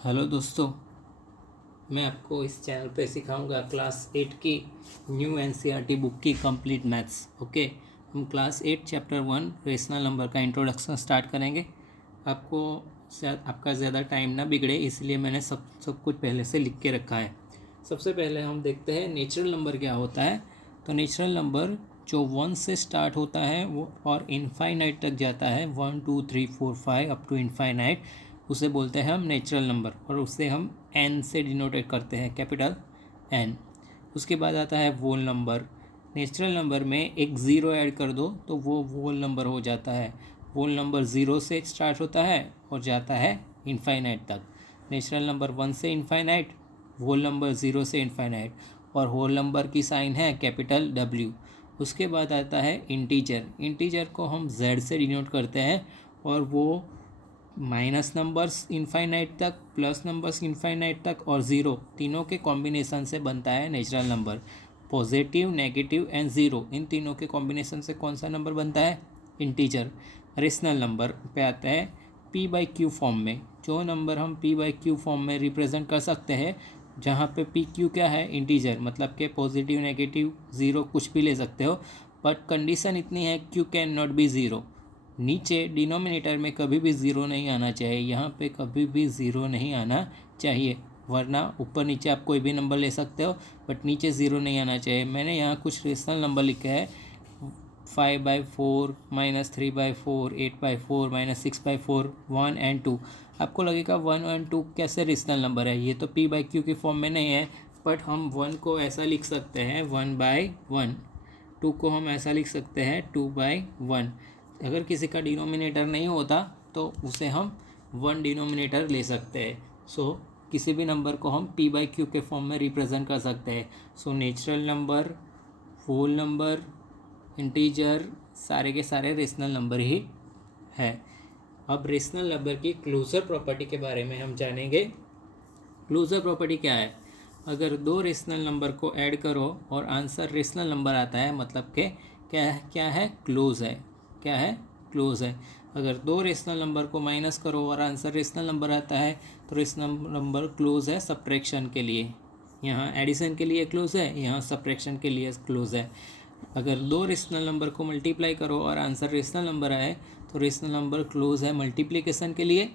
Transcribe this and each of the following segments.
Hello दोस्तों, मैं आपको इस चैनल पे सिखाऊंगा क्लास 8 की न्यू एनसीईआरटी बुक की कंप्लीट मैथ्स। ओके, हम क्लास 8 चैप्टर 1 रेशनल नंबर का इंट्रोडक्शन स्टार्ट करेंगे। आपको आपका ज़्यादा टाइम ना बिगड़े इसलिए मैंने सब कुछ पहले से लिख के रखा है। सबसे पहले हम देखते हैं नेचुरल नंबर क्या होता है। तो नेचुरल नंबर जो 1 से स्टार्ट होता है वो और इनफाइनाइट तक जाता है, 1 2 3 4 5 अप टू इनफाइनाइट, उसे बोलते हैं हम नेचुरल नंबर और उसे हम एन से डिनोटेट करते हैं, कैपिटल एन। उसके बाद आता है वोल नंबर। नेचुरल नंबर में एक ज़ीरो ऐड कर दो तो वो वोल नंबर हो जाता है। वोल नंबर ज़ीरो से स्टार्ट होता है और जाता है इनफाइनाइट तक। नेचुरल नंबर 1 से इनफाइनाइट, वोल नंबर 0 से इनफाइनाइट, और होल नंबर की साइन है कैपिटल डब्ल्यू। उसके बाद आता है इंटीजर। इंटीजर को हम जेड से डिनोट करते हैं और वो माइनस नंबर्स इनफाइनाइट तक, प्लस नंबर्स इनफाइनाइट तक और ज़ीरो, तीनों के कॉम्बिनेशन से बनता है natural number. Positive, negative and zero, इन तीनों के कॉम्बिनेशन से कौन सा नंबर बनता है? इंटीजर। रेशनल नंबर पे आता है पी बाई क्यू फॉर्म में। जो नंबर हम पी बाई क्यू फॉर्म में रिप्रेजेंट कर सकते हैं, जहाँ पे पी क्यू क्या है? इंटीजर, मतलब कि पॉजिटिव, नेगेटिव, ज़ीरो कुछ भी ले सकते हो, बट कंडीशन इतनी है Q can not be zero. नीचे डिनोमिनेटर में कभी भी ज़ीरो नहीं आना चाहिए, यहाँ पे कभी भी ज़ीरो नहीं आना चाहिए, वरना ऊपर नीचे आप कोई भी नंबर ले सकते हो बट नीचे ज़ीरो नहीं आना चाहिए। मैंने यहाँ कुछ रेशनल नंबर लिखा है, 5/4, -3/4, 8/4, -6/4, 1 एंड 2। आपको लगेगा 1 एंड 2 कैसे रेशनल नंबर है, ये तो पी बाई क्यू की फॉर्म में नहीं है, बट हम 1 को ऐसा लिख सकते हैं 1/1, 2 को हम ऐसा लिख सकते हैं 2/1। अगर किसी का डिनोमिनेटर नहीं होता तो उसे हम 1 डिनोमिनेटर ले सकते हैं। सो किसी भी नंबर को हम पी बाई क्यू के फॉर्म में रिप्रेजेंट कर सकते हैं। So natural number, whole number, integer, सारे के सारे रेशनल नंबर ही है। अब रेशनल नंबर की क्लोजर प्रॉपर्टी के बारे में हम जानेंगे। क्लोजर प्रॉपर्टी क्या है? अगर दो रेशनल नंबर को ऐड करो और आंसर रेशनल नंबर आता है, मतलब कि क्या है? क्लोज है। क्या है? क्लोज है। अगर दो रेशनल नंबर को माइनस करो और आंसर रेशनल नंबर आता है तो रेशनल नंबर क्लोज है सब्ट्रैक्शन के लिए। यहाँ एडिशन के लिए क्लोज है, यहाँ सब्ट्रैक्शन के लिए क्लोज है। अगर दो रेशनल नंबर को मल्टीप्लाई करो और आंसर रेशनल नंबर आए तो रेशनल नंबर क्लोज है मल्टीप्लिकेशन के लिए।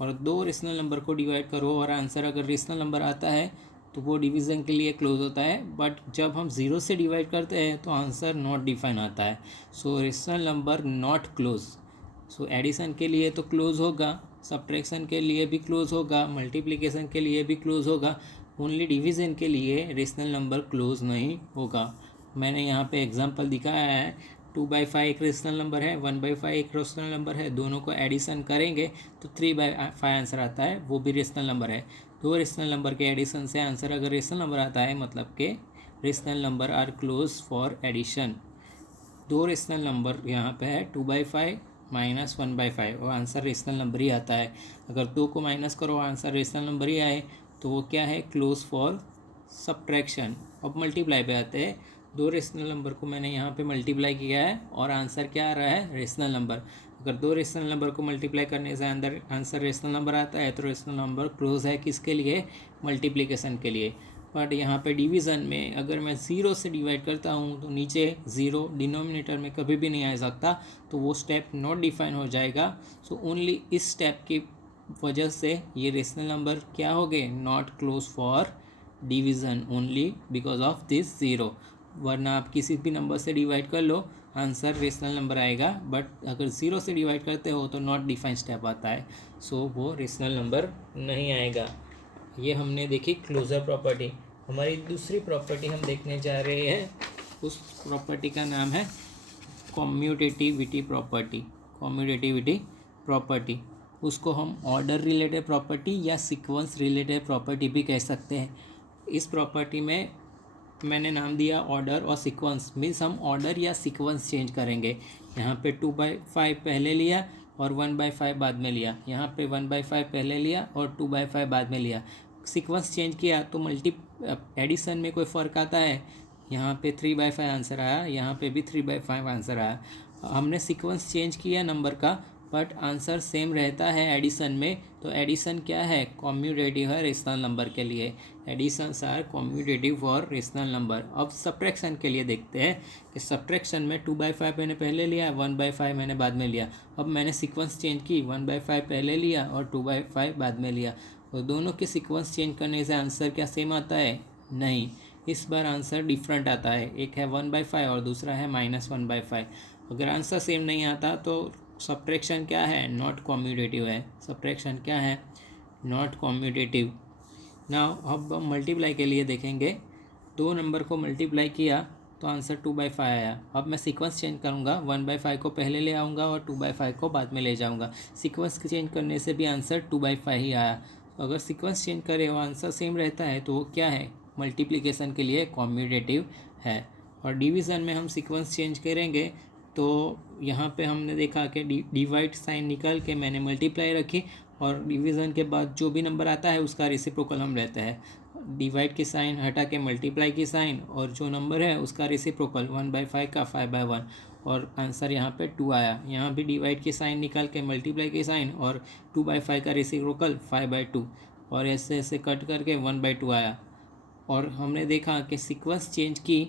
और दो रेशनल नंबर को डिवाइड करो और आंसर अगर रेशनल नंबर आता है तो वो डिवीज़न के लिए क्लोज होता है, बट जब हम ज़ीरो से डिवाइड करते हैं तो आंसर नॉट डिफाइन आता है। So rational number not close. So addition के लिए तो क्लोज होगा, सब्ट्रैक्शन के लिए भी क्लोज होगा, मल्टीप्लिकेशन के लिए भी क्लोज होगा, ओनली डिवीज़न के लिए रेशनल नंबर क्लोज नहीं होगा। मैंने यहाँ पे एग्जांपल दिखाया है। 2/5 एक रेशनल नंबर है, 1/5 एक रेशनल नंबर है, दोनों को एडिशन करेंगे तो 3/5 आंसर आता है, वो भी रेशनल नंबर है। दो रेशनल नंबर के एडिशन से आंसर अगर रेशनल नंबर आता है, मतलब कि rational number are closed for addition. दो रेशनल नंबर यहाँ पे है, 2/5 -1/5, और आंसर रेशनल नंबर ही आता है। अगर दो को माइनस करो आंसर रेशनल नंबर ही आए तो वो क्या है? Close for subtraction. अब मल्टीप्लाई पे आते हैं। दो रेशनल नंबर को मैंने यहाँ पे मल्टीप्लाई किया है और आंसर क्या आ रहा है? Rational number. अगर दो रेशनल नंबर को मल्टीप्लाई करने से अंदर आंसर रेशनल नंबर आता है तो रेशनल नंबर क्लोज है किसके लिए? मल्टीप्लिकेशन के लिए। बट यहाँ पे डिवीज़न में अगर मैं ज़ीरो से डिवाइड करता हूँ तो नीचे ज़ीरो डिनोमिनेटर में कभी भी नहीं आ सकता, तो वो स्टेप नॉट डिफाइन हो जाएगा। सो ओनली इस स्टेप की वजह से ये रेशनल नंबर क्या हो गए? Not close for division, only because of this zero. वरना आप किसी भी नंबर से डिवाइड कर लो, आंसर रेशनल नंबर आएगा, बट अगर ज़ीरो से डिवाइड करते हो तो नॉट डिफाइन स्टेप आता है, सो वो रेशनल नंबर नहीं आएगा। ये हमने देखी क्लोजर प्रॉपर्टी। हमारी दूसरी प्रॉपर्टी हम देखने जा रहे हैं, उस प्रॉपर्टी का नाम है कॉम्यूटेटिविटी प्रॉपर्टी। कॉम्यूटेटिविटी प्रॉपर्टी, उसको हम ऑर्डर रिलेटेड प्रॉपर्टी या सीक्वेंस रिलेटेड प्रॉपर्टी भी कह सकते हैं। इस प्रॉपर्टी में मैंने नाम दिया ऑर्डर और सीक्वेंस, मीन्स हम ऑर्डर या सीक्वेंस चेंज करेंगे। यहाँ पे 2/5 पहले लिया और 1/5 बाद में लिया, यहाँ पे 1/5 पहले लिया और 2/5 बाद में लिया। सीक्वेंस चेंज किया तो एडिशन में कोई फ़र्क आता है? यहाँ पे 3/5 आंसर आया, यहाँ पे भी 3/5 आंसर आया। हमने सीक्वेंस चेंज किया नंबर का बट आंसर सेम रहता है एडिशन में। तो एडिशन क्या है, कॉम्यूटेटिव है रेशनल नंबर के लिए। Additions are commutative for rational number. अब सब्ट्रैक्शन के लिए देखते हैं कि सब्ट्रैक्शन में 2/5 मैंने पहले लिया, 1/5 मैंने बाद में लिया। अब मैंने सीक्वेंस चेंज की, 1/5 पहले लिया और 2/5 बाद में लिया। तो दोनों के सीक्वेंस चेंज करने से आंसर क्या सेम आता है? नहीं, इस बार आंसर डिफरेंट आता है। एक है 1/5 और दूसरा है -1/5। अगर आंसर सेम नहीं आता तो सब्ट्रैक्शन क्या है, नॉट कॉम्यूटेटिव है। सब्ट्रैक्शन क्या है, नॉट कॉम्यूटेटिव। नाउ अब हम मल्टीप्लाई के लिए देखेंगे। 2 नंबर को मल्टीप्लाई किया तो आंसर 2/5 आया। अब मैं सीक्वेंस चेंज करूँगा, 1/5 को पहले ले आऊँगा और 2/5 को बाद में ले जाऊँगा। सीक्वेंस चेंज करने से भी आंसर 2/5 ही आया। तो अगर सीक्वेंस चेंज करे और आंसर सेम रहता है तो वो क्या है, मल्टीप्लिकेशन के लिए कॉम्यूटेटिव है। और डिवीज़न में हम सीक्वेंस चेंज करेंगे तो यहाँ पे हमने देखा कि डिवाइड साइन निकाल के मैंने मल्टीप्लाई रखी और डिवीज़न के बाद जो भी नंबर आता है उसका रेसिप्रोकल हम लेते हैं। डिवाइड की साइन हटा के मल्टीप्लाई की साइन और जो नंबर है उसका रेसिप्रोकल 1/5 का 5/1 और आंसर यहाँ पे 2 आया। यहाँ भी डिवाइड की साइन निकाल के मल्टीप्लाई की साइन और 2/5 का रेसिप्रोकल 5/2 और ऐसे ऐसे कट करके 1/2 आया। और हमने देखा कि सीक्वेंस चेंज की,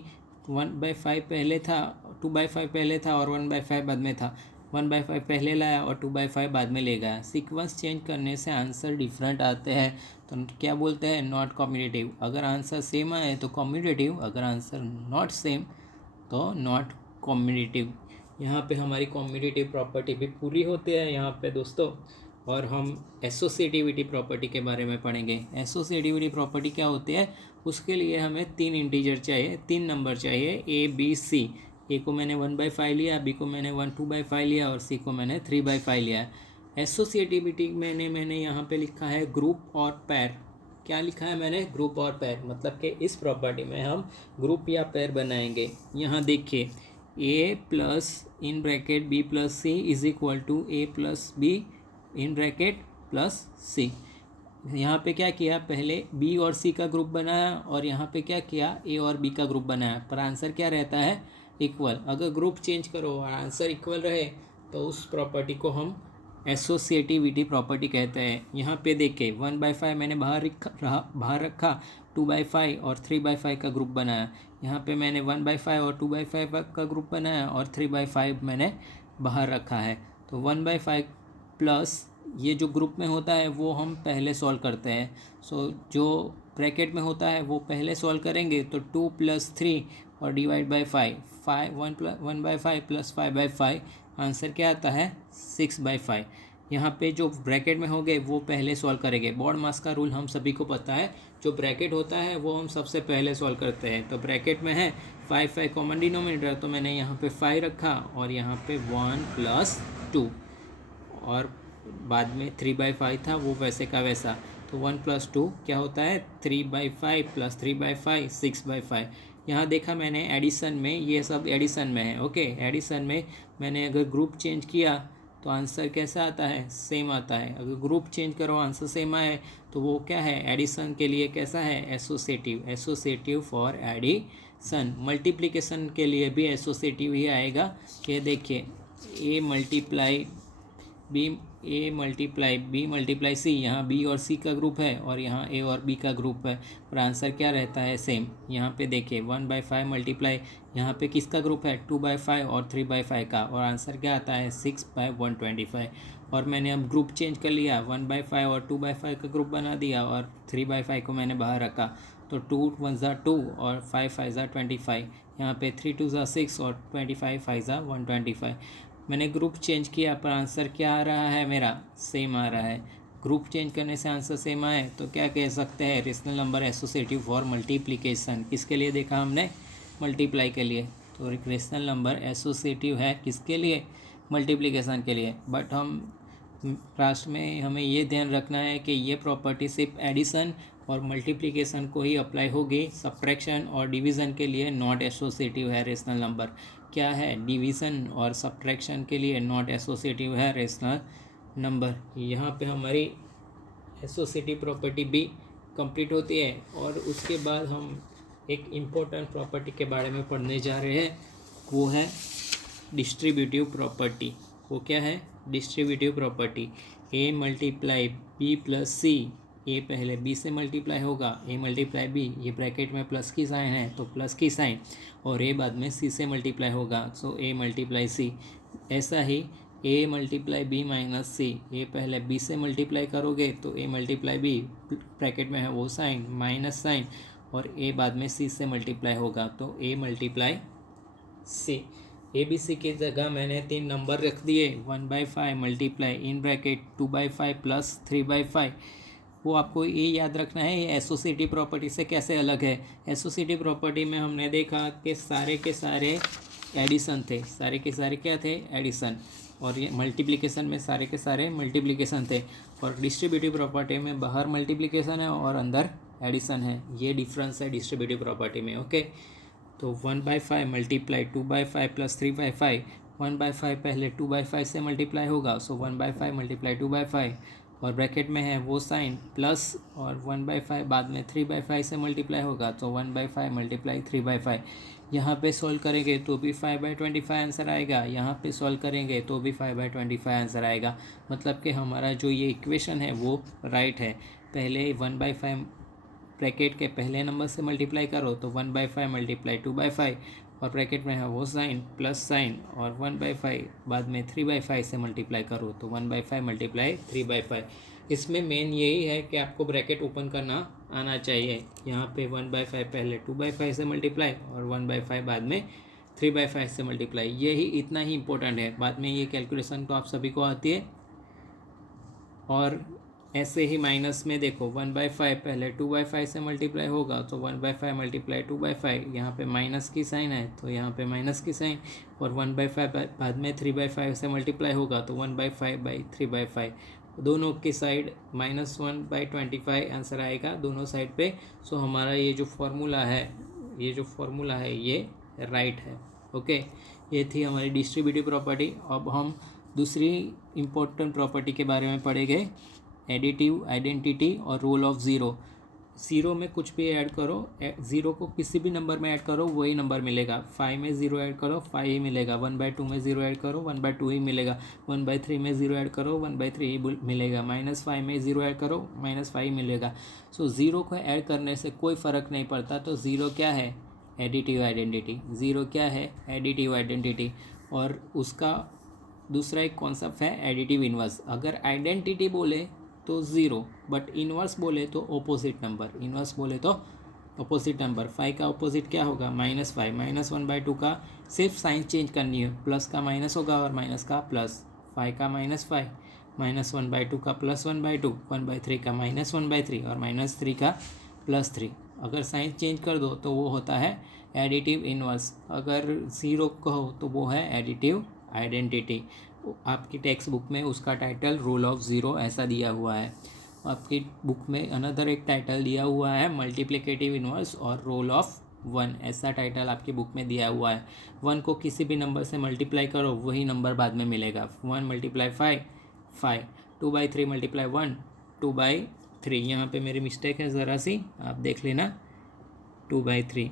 1/5 पहले था, 2/5 पहले था और 1/5 बाद में था। 1/5 पहले लाया और 2/5 बाद में ले गया। सीक्वेंस चेंज करने से आंसर डिफरेंट आते हैं तो क्या बोलते हैं, नॉट कॉम्यूटेटिव। अगर आंसर सेम आए तो कॉम्यूटेटिव, अगर आंसर नॉट सेम तो नॉट कॉम्यूटेटिव। यहाँ पे हमारी कॉम्यूटेटिव प्रॉपर्टी भी पूरी होती है यहाँ पे दोस्तों। और हम एसोसिएटिविटी प्रॉपर्टी के बारे में पढ़ेंगे। एसोसिएटिविटी प्रॉपर्टी क्या होती है, उसके लिए हमें 3 इंटीजर चाहिए, 3 नंबर चाहिए, ए बी सी। ए को मैंने 1/5 लिया, बी को मैंने 2/5 लिया और सी को मैंने 3/5 लिया। एसोसिएटिविटी मैंने यहाँ पे लिखा है ग्रुप और पैर। क्या लिखा है मैंने, ग्रुप और पैर। मतलब कि इस प्रॉपर्टी में हम ग्रुप या पैर बनाएंगे। यहाँ देखिए, A plus in bracket B plus C is equal to A plus B in bracket plus C. यहाँ पे क्या किया, पहले बी और सी का ग्रुप बनाया और यहाँ पे क्या किया, ए और बी का ग्रुप बनाया। पर आंसर क्या रहता है, इक्वल। अगर ग्रुप चेंज करो और आंसर इक्वल रहे तो उस प्रॉपर्टी को हम एसोसिएटिविटी प्रॉपर्टी कहते हैं। यहाँ पे देखे 1/5 मैंने बाहर रखा, 2/5 और 3/5 का ग्रुप बनाया। यहाँ पे मैंने 1/5 और 2/5 का ग्रुप बनाया और 3/5 मैंने बाहर रखा है। तो 1/5 प्लस ये जो ग्रुप में होता है वो हम पहले सॉल्व करते हैं। सो जो ब्रैकेट में होता है वो पहले सॉल्व करेंगे तो 2 + 3 और डिवाइड बाई 5, 1/5 प्लस 5/5 आंसर क्या आता है, 6/5। यहाँ पे जो ब्रैकेट में होंगे वो पहले सॉल्व करेंगे। बॉड मास का रूल हम सभी को पता है, जो ब्रैकेट होता है वो हम सबसे पहले सॉल्व करते हैं। तो ब्रैकेट में है 5 कॉमन डिनोमिनेटर, तो मैंने यहाँ पे 5 रखा और यहाँ पे 1 + 2 और बाद में 3/5 था वो वैसे का वैसा। तो 1 + 2 क्या होता है, 3/5 + 3/5 6/5। यहाँ देखा मैंने एडिशन में, ये सब एडिशन में है। ओके, एडिशन में मैंने अगर ग्रुप चेंज किया तो आंसर कैसा आता है, सेम आता है। अगर ग्रुप चेंज करो आंसर सेम आए तो वो क्या है, एडिशन के लिए कैसा है, associative. Associative for addition. Multiplication के लिए भी एसोसिएटिव ही आएगा। ये देखिए, A multiply B multiply C. यहाँ बी और सी का ग्रुप है और यहाँ ए और बी का ग्रुप है, और आंसर क्या रहता है, सेम। यहाँ पे देखिए 1/5 मल्टीप्लाई, यहाँ पे किसका ग्रुप है, 2/5 और 3/5 का, और आंसर क्या आता है, 6/125। और मैंने अब ग्रुप चेंज कर लिया, 1/5 और 2/5 का ग्रुप बना दिया और 3/5 को मैंने बाहर रखा। तो 2 × 1 = 2 और 5 × 5 = 25। यहाँ पे 3 × 2 = 6 और 25 × 5 = 125। मैंने ग्रुप चेंज किया पर आंसर क्या आ रहा है, मेरा सेम आ रहा है। ग्रुप चेंज करने से आंसर सेम आए तो क्या कह सकते हैं, rational number associative for multiplication. किसके लिए देखा हमने, मल्टीप्लाई के लिए। तो रेशनल नंबर एसोसिएटिव है किसके लिए, मल्टीप्लिकेशन के लिए। बट हम लास्ट में हमें ये ध्यान रखना है कि ये प्रॉपर्टी सिर्फ एडिशन और मल्टीप्लिकेशन को ही अप्लाई होगी। सब्ट्रैक्शन और डिवीज़न के लिए नॉट एसोसिएटिव है रेशनल नंबर। क्या है, डिवीज़न और सब्ट्रैक्शन के लिए नॉट एसोसिएटिव है रेशनल नंबर। यहाँ पे हमारी एसोसिएटिव प्रॉपर्टी भी कंप्लीट होती है। और उसके बाद हम एक इम्पोर्टेंट प्रॉपर्टी के बारे में पढ़ने जा रहे हैं, वो है डिस्ट्रीब्यूटिव प्रॉपर्टी। वो क्या है, डिस्ट्रीब्यूटिव प्रॉपर्टी ए मल्टीप्लाई बी प्लस सी, ए पहले बी से मल्टीप्लाई होगा, ए मल्टीप्लाई बी, ये ब्रैकेट में प्लस की साइन है तो प्लस की साइन, और ए बाद में सी से मल्टीप्लाई होगा, सो ए मल्टीप्लाई सी। ऐसा ही ए मल्टीप्लाई बी माइनस सी, ए पहले बी से मल्टीप्लाई करोगे तो ए मल्टीप्लाई बी, ब्रैकेट में है वो साइन माइनस साइन, और ए बाद में सी से मल्टीप्लाई होगा तो A multiply C. A B C की जगह मैंने 3 नंबर रख दिए, 1/5 मल्टीप्लाई इन ब्रैकेट 2/5 प्लस 3/5। वो आपको ये याद रखना है ये एसोसिएटिव प्रॉपर्टी से कैसे अलग है। एसोसिएटिव प्रॉपर्टी में हमने देखा कि सारे के सारे एडिशन थे, सारे के सारे क्या थे, एडिशन, और ये मल्टीप्लिकेशन में सारे के सारे मल्टीप्लिकेशन थे, और डिस्ट्रीब्यूटिव प्रॉपर्टी में बाहर मल्टीप्लिकेशन है और अंदर एडिशन है। ये डिफरेंस है डिस्ट्रीब्यूटिव प्रॉपर्टी में। ओके, तो 1/5 मल्टीप्लाई 2/5 प्लस 3/5, 1/5 पहले 2/5 से मल्टीप्लाई होगा, सो 1/5 मल्टीप्लाई 2/5, और ब्रैकेट में है वो साइन प्लस, और 1/5 बाद में 3/5 से मल्टीप्लाई होगा तो 1/5 मल्टीप्लाई 3/5। यहाँ पे सॉल्व करेंगे तो भी 5/25 आंसर आएगा, यहाँ पे सॉल्व करेंगे तो भी 5/25 आंसर आएगा। मतलब कि हमारा जो ये इक्वेशन है वो राइट है। पहले 1/5 ब्रैकेट के पहले नंबर से मल्टीप्लाई करो तो 1/5 मल्टीप्लाई 2/5, और ब्रैकेट में है वो साइन प्लस साइन, और 1/5 बाद में 3/5 से मल्टीप्लाई करो तो 1/5 मल्टीप्लाई 3/5। इसमें मेन यही है कि आपको ब्रैकेट ओपन करना आना चाहिए। यहाँ पे 1/5 पहले 2/5 से मल्टीप्लाई, और 1/5 बाद में 3/5 से मल्टीप्लाई, यही इतना ही इम्पोर्टेंट है। बाद में ये कैलकुलेशन तो आप सभी को आती है। और ऐसे ही माइनस में देखो 1/5 पहले 2/5 से मल्टीप्लाई होगा तो 1/5 मल्टीप्लाई 2/5, यहाँ पे माइनस की साइन है तो यहाँ पे माइनस की साइन, और 1/5 बाद में 3/5 से मल्टीप्लाई होगा तो 1/5/3/5, दोनों की साइड -1/25 आंसर आएगा दोनों साइड पे। सो हमारा ये जो फॉर्मूला है ये राइट है। ओके, ये थी हमारी डिस्ट्रीब्यूटिव प्रॉपर्टी। अब हम दूसरी इम्पोर्टेंट प्रॉपर्टी के बारे में पढ़ेंगे, एडिटिव, आइडेंटिटी और रोल ऑफ ज़ीरो। ज़ीरो में कुछ भी ऐड करो, ज़ीरो को किसी भी नंबर में ऐड करो वही नंबर मिलेगा। 5 में ज़ीरो ऐड करो 5 ही मिलेगा, 1/2 में ज़ीरो ऐड करो 1/2 ही मिलेगा, 1/3 में ज़ीरो ऐड करो 1/3 ही मिलेगा, -5 में ज़ीरो ऐड करो -5 ही मिलेगा। सो ज़ीरो को ऐड करने से कोई फ़र्क नहीं पड़ता। तो ज़ीरो क्या है, एडिटिव आइडेंटिटी। ज़ीरो क्या है, एडिटिव आइडेंटिटी। और उसका दूसरा एक कॉन्सेप्ट है एडिटिव इन्वर्स। अगर आइडेंटिटी बोले तो ज़ीरो, बट इन्वर्स बोले तो ऑपोजिट नंबर। इन्वर्स बोले तो ऑपोजिट नंबर। 5 का ऑपोजिट क्या होगा, -5, -1/2 का सिर्फ साइन चेंज करनी है, प्लस का माइनस होगा और माइनस का प्लस। 5 का -5, -1/2 का +1/2, 1/3 का -1/3 और -3 का +3। अगर साइन चेंज कर दो तो वो होता है एडिटिव इन्वर्स। अगर ज़ीरो कहो तो वो है एडिटिव आइडेंटिटी। आपकी टेक्स्ट बुक में उसका टाइटल रोल ऑफ ज़ीरो ऐसा दिया हुआ है। आपकी बुक में अनदर एक टाइटल दिया हुआ है मल्टीप्लिकेटिव इन्वर्स और रोल ऑफ 1, ऐसा टाइटल आपकी बुक में दिया हुआ है। 1 को किसी भी नंबर से मल्टीप्लाई करो वही नंबर बाद में मिलेगा। 1 × 5 5, 2/3 × 1 2/3। यहाँ पे मेरी मिस्टेक है ज़रा सी, आप देख लेना। 2/3,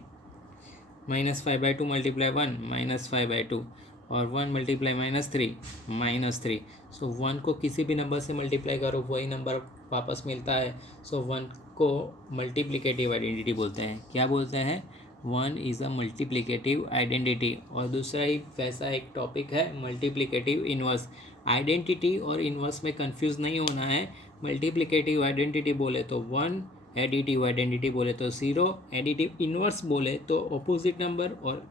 -5/2 × 1 -5/2, और 1 × -3 सो 1 को किसी भी नंबर से मल्टीप्लाई करो वही नंबर वापस मिलता है। सो 1 को मल्टीप्लिकेटिव आइडेंटिटी बोलते हैं। क्या बोलते हैं, 1 इज़ अ मल्टीप्लिकेटिव आइडेंटिटी। और दूसरा ही वैसा एक टॉपिक है मल्टीप्लिकेटिव इन्वर्स। आइडेंटिटी और इन्वर्स में कंफ्यूज नहीं होना है। मल्टीप्लिकेटिव आइडेंटिटी बोले तो 1, एडिटिव आइडेंटिटी बोले तो 0, एडिटिव इन्वर्स बोले तो ऑपोजिट नंबर, और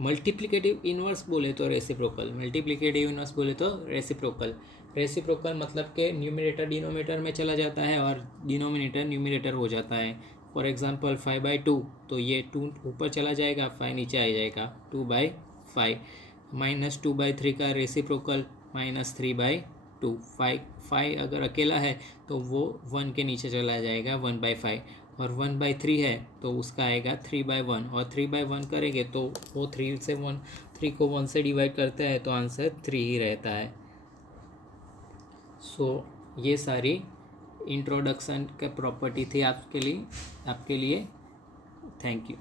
मल्टीप्लिकेटिव इन्वर्स बोले तो रेसिप्रोकल। मल्टीप्लिकेटिव इन्वर्स बोले तो रेसिप्रोकल। रेसिप्रोकल मतलब कि न्यूमरेटर डिनोमिनेटर में चला जाता है और डिनोमिनेटर न्यूमरेटर हो जाता है। फॉर एग्जांपल 5/2, तो ये 2 ऊपर चला जाएगा 5 नीचे आ जाएगा 2/5। -2/3 का रेसिप्रोकल -3/2। 5 अगर अकेला है तो वो 1 के नीचे चला जाएगा 1/5, और 1/3 है तो उसका आएगा 3/1, और 3/1 करेंगे तो वो 3 को 1 से डिवाइड करता है तो आंसर 3 ही रहता है। सो ये सारी इंट्रोडक्शन का प्रॉपर्टी थी आपके लिए। Thank you.